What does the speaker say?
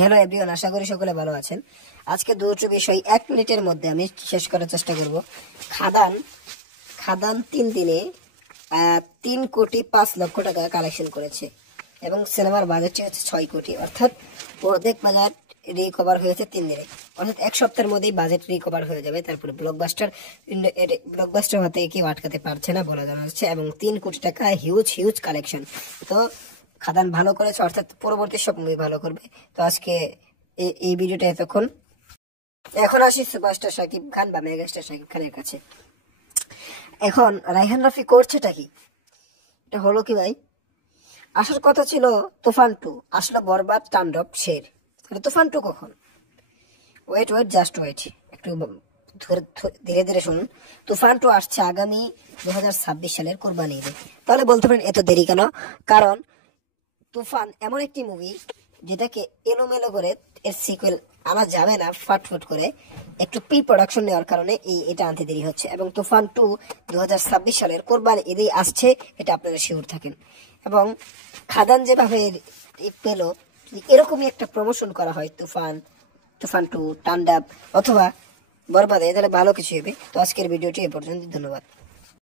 Hello everyone, আশা করি সকলে ভালো আছেন। আজকে দুটো বিষয় 1 মিনিটের মধ্যে আমি শেষ করার চেষ্টা করব। খাদান খাদান 3 দিনে 3,05,00,000 টাকা কালেকশন করেছে এবং সিনেমার বাজেটটি হচ্ছে 6 কোটি, অর্থাৎ অর্ধেক বাজেট রিকভার হয়েছে 3 দিনে, অর্থাৎ এক সপ্তাহের মধ্যেই বাজেট রিকভার হয়ে যাবে। তারপরে ব্লকবাস্টার হাতে কেউ আটকাতে পারছে না বলে জানা যাচ্ছে এবং 3 কোটি টাকা হিউজ কালেকশন। তো খাদান ভালো করেছে, অর্থাৎ পরবর্তী সব মুভি ভালো করবে। তো আজকে এই ভিডিওটা এখন আসি সুপারস্টার শাকিব খান বা মেগাস্টার শাকিব খানের কাছে। এখন রায়হান রাফি করছেটা কি? এটা হলো কি ভাই, আসার কথা ছিল তুফান 2, আসলো বরবাদ, তাণ্ডব, শের। তুফান 2 কখন? ওয়েট জাস্ট ওয়েট, একটু ধীরে ধীরে শুনুন। তুফান 2 আসছে আগামী 2026 সালের কোরবানি ঈদে। তাহলে বলতে পারেন এত দেরি কেন? কারণ তুফান এমন একটি মুভি যেটাকে এলোমেলো করে এর সিকুয়েল আনা যাবে না, ফাটফুট করে একটু প্রি প্রোডাকশন নেওয়ার কারণে এটা আনতে দেরি হচ্ছে। এবং তুফান 2 2026 সালের কোরবানি ঈদেই আসছে, এটা আপনারা শিওর থাকেন। এবং খাদান যেভাবে পেল, যদি এরকমই একটা প্রমোশন করা হয় তুফান 2, তাণ্ডব অথবা বরবাদে, তাহলে ভালো কিছু হবে। তো আজকের ভিডিওটি এ পর্যন্ত, ধন্যবাদ।